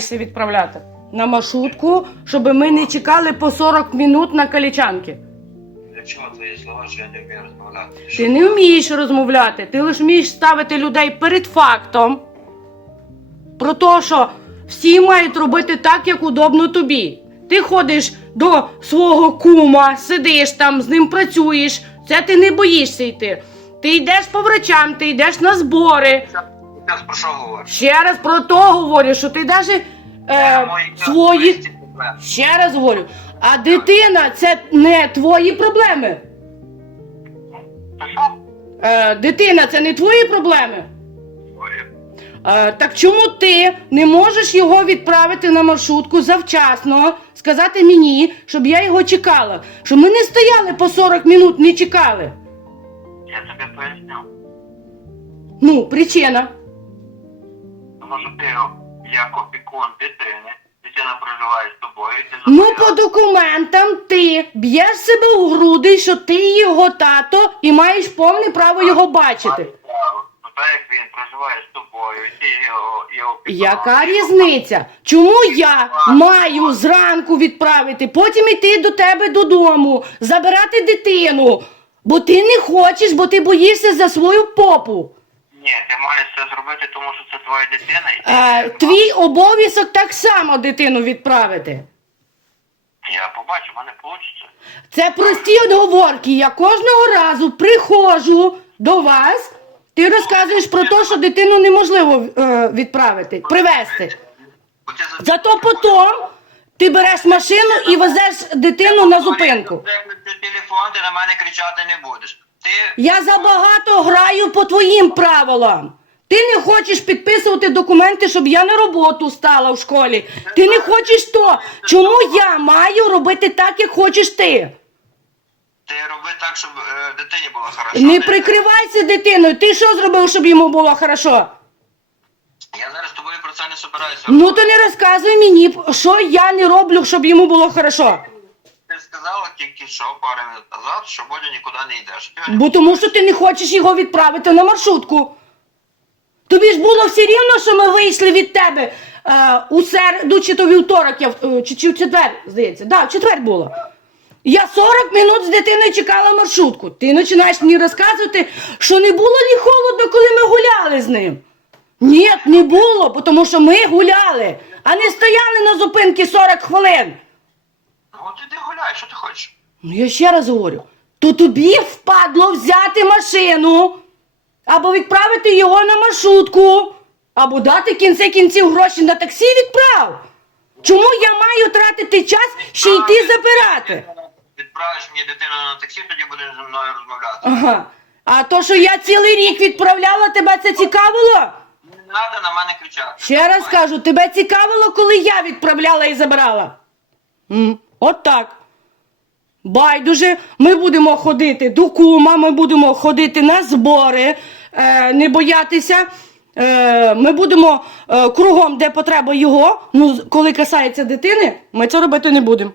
збираєшся відправляти? На маршрутку, щоб ми не чекали по 40 минут на калічанки. Для чого твої слова, що я не вмію розмовляти? Ти не вмієш розмовляти, ти лише вмієш ставити людей перед фактом про те, що всі мають робити так, як удобно тобі. Ти ходиш до свого кума, сидиш там, з ним працюєш. Це ти не боїшся йти. Ти йдеш по врачам, ти йдеш на збори. Зараз про що говориш? Ще раз про то говорю, що ти навіть е, свої. Ще раз говорю, а дитина це не твої проблеми. Що? Е, дитина це не твої проблеми. Е, так чому ти не можеш його відправити на маршрутку завчасно, сказати мені, щоб я його чекала? Щоб ми не стояли по 40 минут, не чекали. Я тобі поясню. Ну, причина. Тому що ти як опікун дитини, дитина проживає з тобою, ти Ну, по документам ти б'єш себе у груди, що ти його тато і маєш повне право його бачити. Ну так як він проживає з тобою, ти його, його. Яка різниця? Чому я маю зранку відправити, потім йти до тебе додому, забирати дитину? Бо ти не хочеш, бо ти боїшся за свою попу. Ні, ти маєш це зробити, тому що це твоя дитина, і ти Е, твій обов'язок так само дитину відправити. я побачу, в мене вийде. Це прості отговорки. Я кожного разу приходжу до вас. Ти розказуєш про те, що дитину неможливо е, відправити, привезти. Зато потім ти береш машину і везеш дитину на зупинку. Виключи телефон, ти на мене кричати не будеш. Я забагато граю по твоїм правилам. Ти не хочеш підписувати документи, щоб я на роботу стала в школі. Ти не хочеш то. Чому я маю робити так, як хочеш ти? Ти роби так, щоб е, дитині було хорошо. Не прикривайся дитиною. Ти що зробив, щоб йому було хорошо? Я зараз з тобою про це не собираюся. Ну то не розказуй мені, що я не роблю, щоб йому було хорошо. Тільки що пару минут назад, що Бодя нікуди не йдеш. Бо тому що ти не хочеш його відправити на маршрутку. Тобі ж було все рівно, що ми вийшли від тебе е, у середу чи то вівторок, я, в- е, чи, чи в четвер, здається. Да, в четвер було. Я 40 минут з дитиною чекала маршрутку. Ти починаєш мені розказувати, що не було ні холодно, коли ми гуляли з ним. Ні, не було, тому що ми гуляли, а не стояли на зупинці 40 хвилин. Ну от іди гуляй, що ти хочеш? Ну я ще раз говорю: то тобі впадло взяти машину, або відправити його на маршрутку, або дати в кінці кінців гроші на таксі відправ. Чому я маю тратити час ще йти забирати? Відправиш мені дитину на таксі, тоді будеш зі мною розмовляти. Ага. А то, що я цілий рік відправляла, тебе це цікавило? Не треба на мене кричати. Ще раз кажу, тебе цікавило, коли я відправляла і забирала. М, От так. Байдуже, ми будемо ходити до кума, ми будемо ходити на збори, е, не боятися. Е, ми будемо е, кругом, де потреба його. Ну, коли касається дитини, ми це робити не будемо.